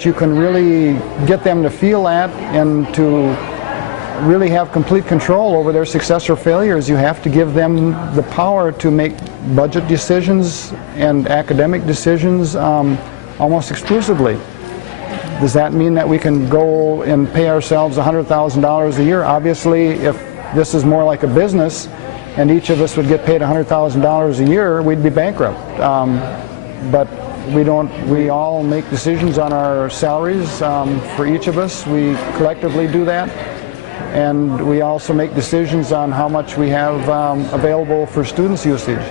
that you can really get them to feel that and to really have complete control over their success or failures, you have to give them the power to make budget decisions and academic decisions almost exclusively. Does that mean that we can go and pay ourselves $100,000 a year? Obviously, if this is more like a business and each of us would get paid $100,000 a year, we'd be bankrupt. But we all make decisions on our salaries for each of us. We collectively do that. And we also make decisions on how much we have available for students' usage.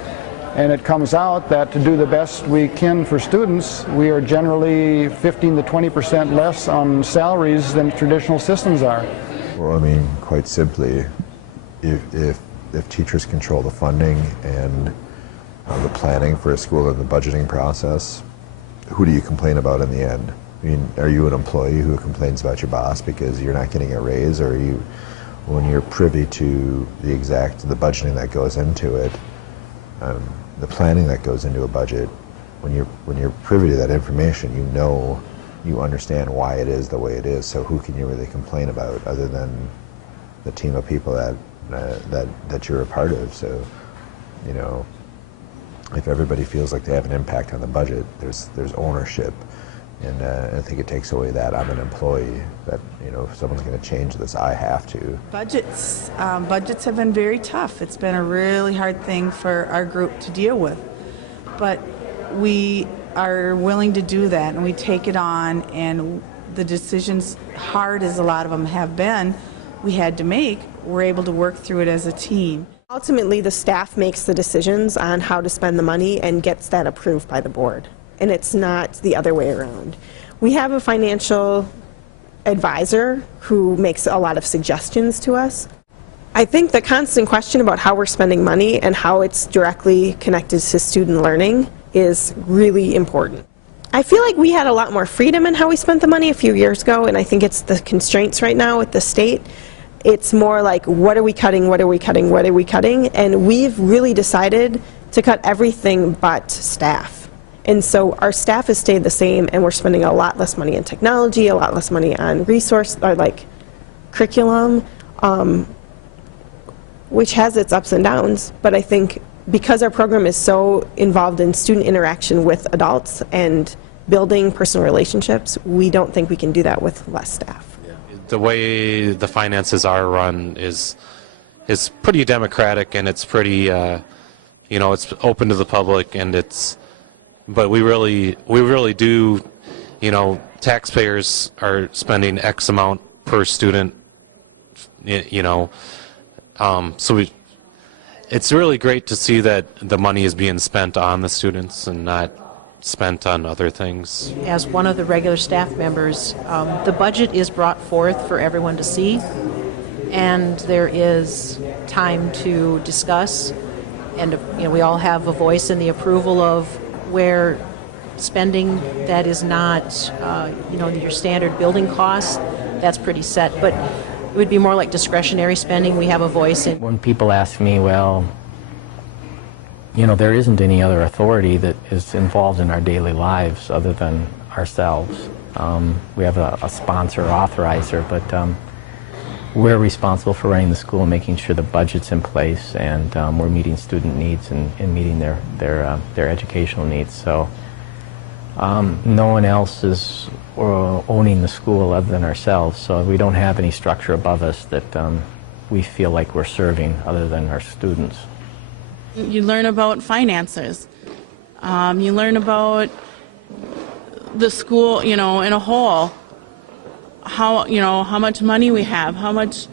And it comes out that to do the best we can for students, we are generally 15 to 20% less on salaries than traditional systems are. Well, I mean, quite simply, if teachers control the funding and the planning for a school and the budgeting process, who do you complain about in the end? I mean, are you an employee who complains about your boss because you're not getting a raise, or are you, when you're privy to the budgeting that goes into it, the planning that goes into a budget, when you're privy to that information, you understand why it is the way it is. So who can you really complain about other than the team of people that you're a part of? So, you know, if everybody feels like they have an impact on the budget, there's ownership. And I think it takes away that I'm an employee, that, you know, if someone's going to change this, I have to. Budgets have been very tough. It's been a really hard thing for our group to deal with. But we are willing to do that, and we take it on, and the decisions, hard as a lot of them have been, we had to make, we're able to work through it as a team. Ultimately, the staff makes the decisions on how to spend the money and gets that approved by the board. And it's not the other way around. We have a financial advisor who makes a lot of suggestions to us. I think the constant question about how we're spending money and how it's directly connected to student learning is really important. I feel like we had a lot more freedom in how we spent the money a few years ago, and I think it's the constraints right now with the state. It's more like, what are we cutting, what are we cutting, what are we cutting? And we've really decided to cut everything but staff. And so our staff has stayed the same, and we're spending a lot less money on technology, a lot less money on curriculum, which has its ups and downs. But I think because our program is so involved in student interaction with adults and building personal relationships, we don't think we can do that with less staff. Yeah. The way the finances are run is pretty democratic, and it's pretty, you know, it's open to the public, and but we really do, you know, taxpayers are spending X amount per student, you know, so it's really great to see that the money is being spent on the students and not spent on other things. As one of the regular staff members, the budget is brought forth for everyone to see, and there is time to discuss, and you know, we all have a voice in the approval of where spending that is not, you know, your standard building costs, that's pretty set. But it would be more like discretionary spending. We have a voice in. When people ask me, well, you know, there isn't any other authority that is involved in our daily lives other than ourselves. We have a sponsor, authorizer, but we're responsible for running the school and making sure the budget's in place, and we're meeting student needs and meeting their educational needs. So no one else is owning the school other than ourselves, so we don't have any structure above us that we feel like we're serving other than our students. You learn about finances. You learn about the school, you know, in a whole. How, you know, how much money we have, how much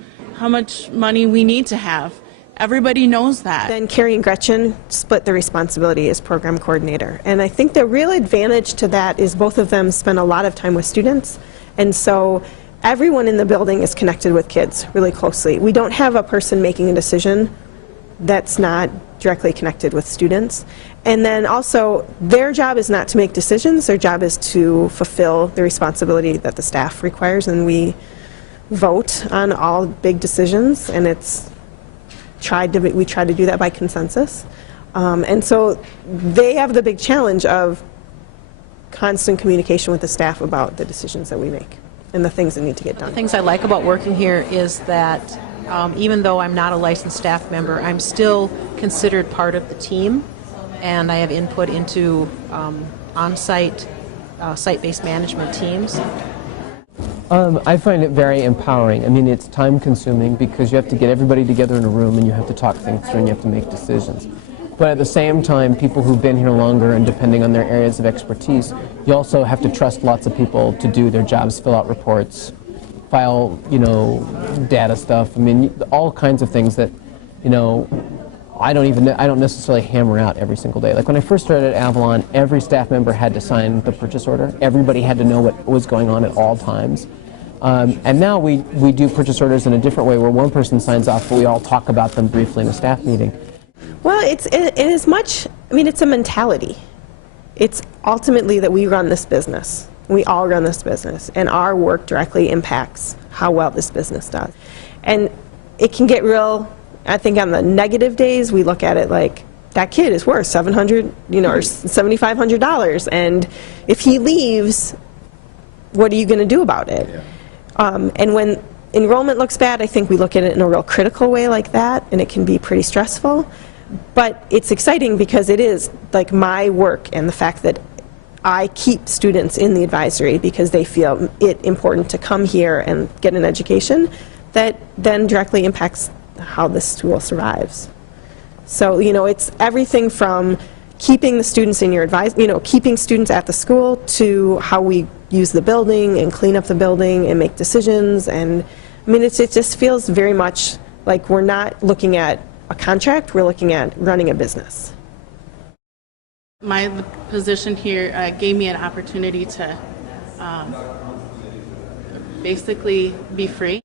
money we need to have. Everybody knows that. Then Carrie and Gretchen split the responsibility as program coordinator. And I think the real advantage to that is both of them spend a lot of time with students. And so everyone in the building is connected with kids really closely. We don't have a person making a decision that's not directly connected with students. And then also, their job is not to make decisions, their job is to fulfill the responsibility that the staff requires, and we vote on all big decisions, and we try to do that by consensus. And so they have the big challenge of constant communication with the staff about the decisions that we make and the things that need to get done. The things I like about working here is that even though I'm not a licensed staff member, I'm still considered part of the team, and I have input into on-site, site-based management teams. I find it very empowering. I mean, it's time-consuming because you have to get everybody together in a room and you have to talk things through and you have to make decisions. But at the same time, people who've been here longer and depending on their areas of expertise, you also have to trust lots of people to do their jobs, fill out reports, file, data stuff. I mean, all kinds of things that, I don't necessarily hammer out every single day. Like when I first started at Avalon, every staff member had to sign the purchase order. Everybody had to know what was going on at all times. And now we do purchase orders in a different way where one person signs off, but we all talk about them briefly in a staff meeting. Well, it's a mentality. It's ultimately that we run this business. We all run this business, and our work directly impacts how well this business does. And it can get real, I think on the negative days, we look at it like, that kid is worth $700, or $7,500, and if he leaves, what are you going to do about it? Yeah. And when enrollment looks bad, I think we look at it in a real critical way like that, and it can be pretty stressful. But it's exciting because it is like my work and the fact that I keep students in the advisory because they feel it important to come here and get an education that then directly impacts how the school survives. So, it's everything from keeping the students in your keeping students at the school to how we use the building and clean up the building and make decisions. And I mean, it just feels very much like we're not looking at a contract, we're looking at running a business. My position here gave me an opportunity to basically be free.